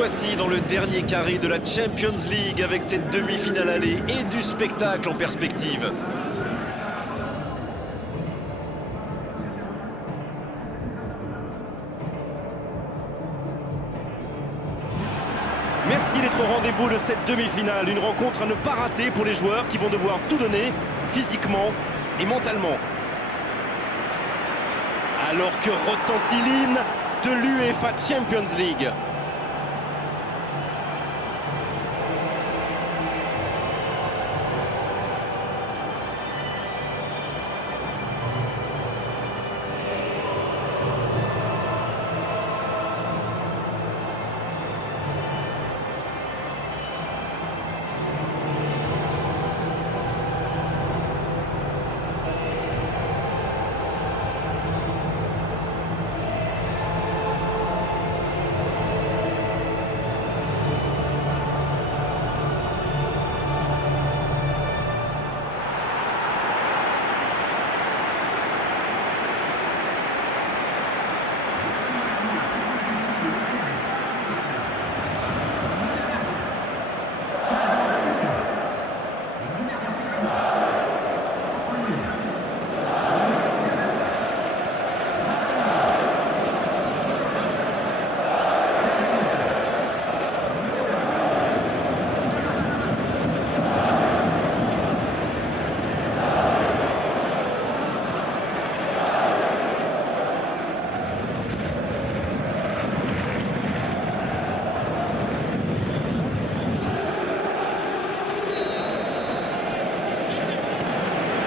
voici dans le dernier carré de la Champions League avec cette demi-finale aller et du spectacle en perspective. Merci d'être au rendez-vous de cette demi-finale. Une rencontre à ne pas rater pour les joueurs qui vont devoir tout donner physiquement et mentalement. Alors que retentit l'hymne de l'UEFA Champions League.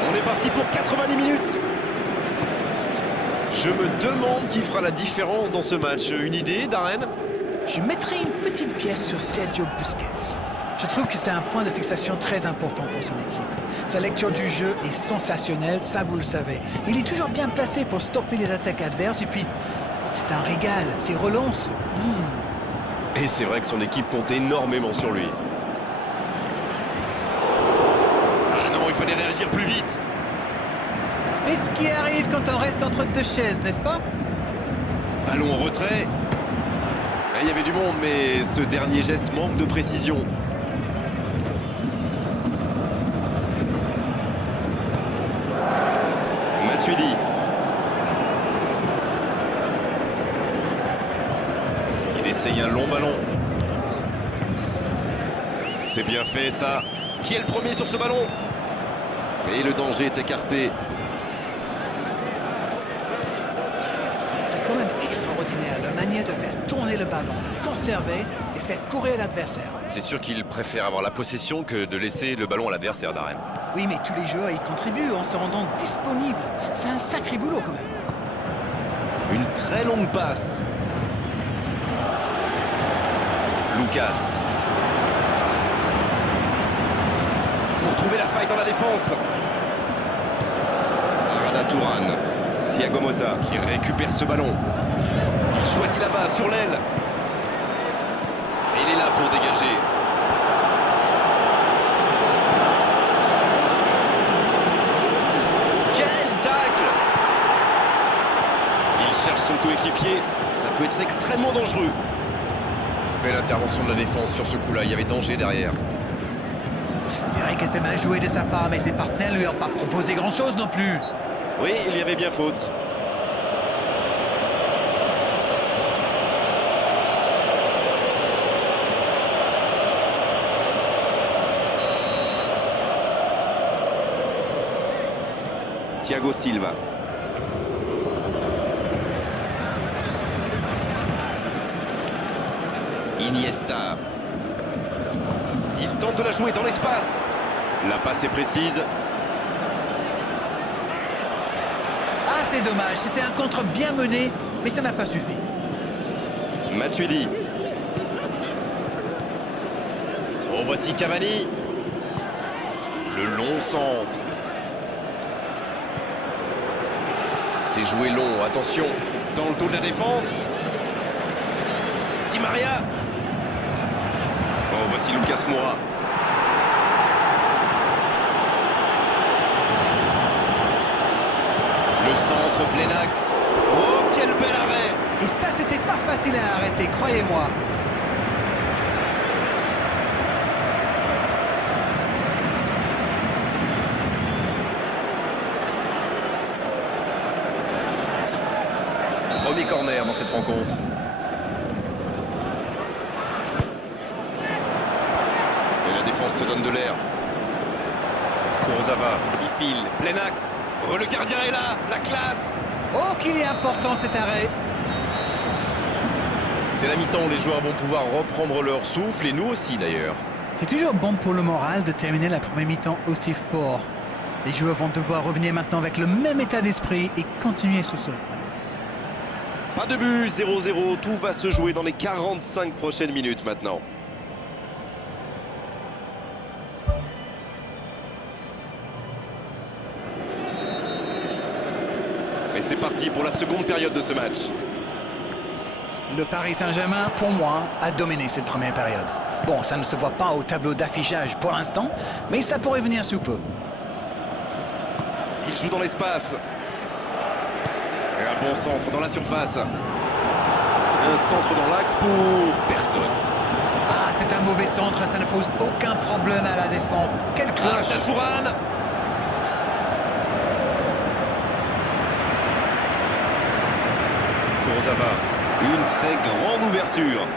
On est parti pour 90 minutes. Je me demande qui fera la différence dans ce match. Une idée, Darren? Je mettrai une petite pièce sur Sergio Busquets. Je trouve que c'est un point de fixation très important pour son équipe. Sa lecture du jeu est sensationnelle, ça vous le savez. Il est toujours bien placé pour stopper les attaques adverses et puis c'est un régal, ses relances. Et c'est vrai que son équipe compte énormément sur lui. Ah non, il fallait réagir plus vite. C'est ce qui arrive quand on reste entre deux chaises, n'est-ce pas? Ballon en retrait. Ah, il y avait du monde, mais ce dernier geste manque de précision. Matuidi. Il essaye un long ballon. C'est bien fait, ça. Qui est le premier sur ce ballon? Et le danger est écarté. C'est quand même extraordinaire la manière de faire tourner le ballon, conserver et faire courir l'adversaire. C'est sûr qu'il préfère avoir la possession que de laisser le ballon à l'adversaire, Darren. Oui, mais tous les joueurs y contribuent en se rendant disponibles. C'est un sacré boulot quand même. Une très longue passe. Lucas. Pour trouver la faille dans la défense. Arada Turan. Thiago Motta qui récupère ce ballon. Il choisit la base sur l'aile. Et il est là pour dégager. Quel tacle! Il cherche son coéquipier. Ça peut être extrêmement dangereux. Belle intervention de la défense sur ce coup-là. Il y avait danger derrière. C'est vrai que c'est mal joué de sa part, mais ses partenaires lui ont pas proposé grand-chose non plus. Oui, il y avait bien faute. Thiago Silva. Iniesta. Il tente de la jouer dans l'espace. La passe est précise. Ah, c'est dommage, c'était un contre bien mené, mais ça n'a pas suffi. Matuidi. Oh, voici Cavani. Le long centre. C'est joué long, attention. Dans le dos de la défense. Di Maria. Oh, voici Lucas Moura. Le centre plein axe. Oh, quel bel arrêt! Et ça, c'était pas facile à arrêter, croyez-moi. se donne de l'air. Kurzawa qui file, plein axe. Oh, le gardien est là, la classe. Oh, qu'il est important cet arrêt! C'est la mi-temps, les joueurs vont pouvoir reprendre leur souffle, et nous aussi d'ailleurs. C'est toujours bon pour le moral de terminer la première mi-temps aussi fort. Les joueurs vont devoir revenir maintenant avec le même état d'esprit et continuer sur ce rythme. Pas de but, 0-0, tout va se jouer dans les 45 prochaines minutes maintenant. Et c'est parti pour la seconde période de ce match. Le Paris Saint-Germain, pour moi, a dominé cette première période. Bon, ça ne se voit pas au tableau d'affichage pour l'instant, mais ça pourrait venir sous peu. Il joue dans l'espace. Et un bon centre dans la surface. Un centre dans l'axe pour personne. Ah, c'est un mauvais centre, ça ne pose aucun problème à la défense. Quelle cloche! Tourane. Kurzawa, une très grande ouverture.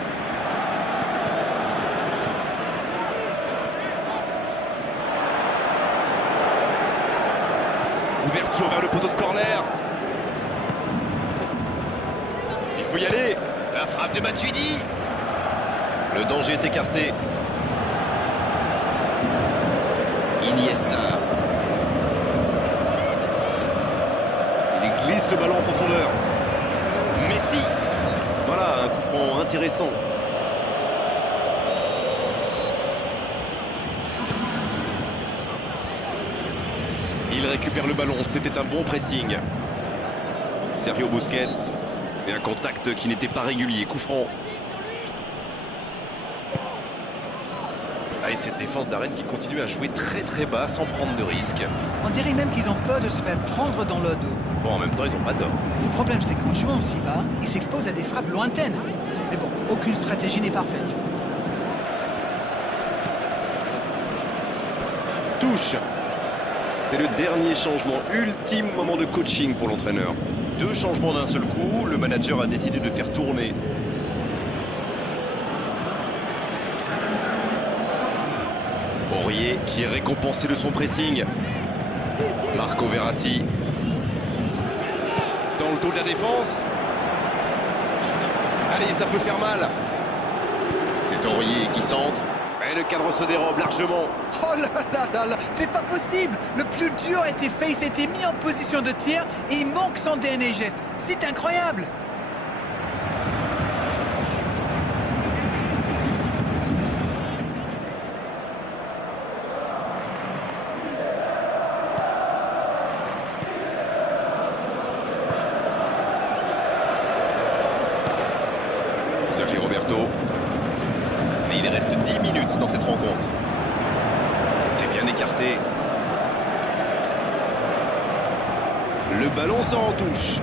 Ouverture vers le poteau de corner. Il peut y aller. La frappe de Matuidi. Le danger est écarté. Iniesta. Il glisse le ballon en profondeur. Messi. Voilà, un coup franc intéressant. Il récupère le ballon, c'était un bon pressing. Sergio Busquets. Et un contact qui n'était pas régulier, coup franc. Ah, et cette défense d'Arène qui continue à jouer très bas sans prendre de risques. On dirait même qu'ils ont peur de se faire prendre dans le dos. Bon, en même temps, ils n'ont pas tort. Le problème, c'est qu'en jouant si bas, ils s'exposent à des frappes lointaines. Mais bon, aucune stratégie n'est parfaite. Touche. C'est le dernier changement, ultime moment de coaching pour l'entraîneur. 2 changements d'un seul coup, le manager a décidé de faire tourner. Aurier qui est récompensé de son pressing. Marco Verratti. Dans le dos de la défense. Allez, ça peut faire mal. C'est Aurier qui centre. Et le cadre se dérobe largement. Oh là là là là, c'est pas possible! Le plus dur a été fait, il s'était mis en position de tir et il manque son dernier geste. C'est incroyable! Sergio Roberto. Et il reste 10 minutes dans cette rencontre. C'est bien écarté. Le ballon s'en touche.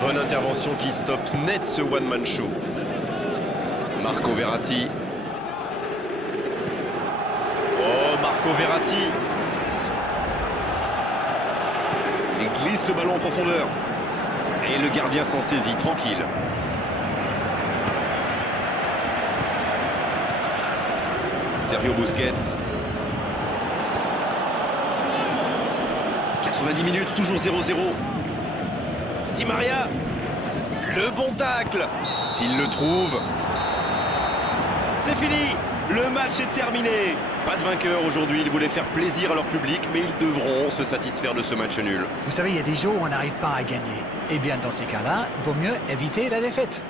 Bonne intervention qui stoppe net ce one-man show. Marco Verratti. Oh, Marco Verratti. Il glisse le ballon en profondeur. Et le gardien s'en saisit, tranquille. Sergio Busquets. 90 minutes, toujours 0-0. Di Maria. Le bon tacle. S'il le trouve. C'est fini. Le match est terminé. Pas de vainqueur aujourd'hui, ils voulaient faire plaisir à leur public, mais ils devront se satisfaire de ce match nul. Vous savez, il y a des jours où on n'arrive pas à gagner. Eh bien, dans ces cas-là, vaut mieux éviter la défaite.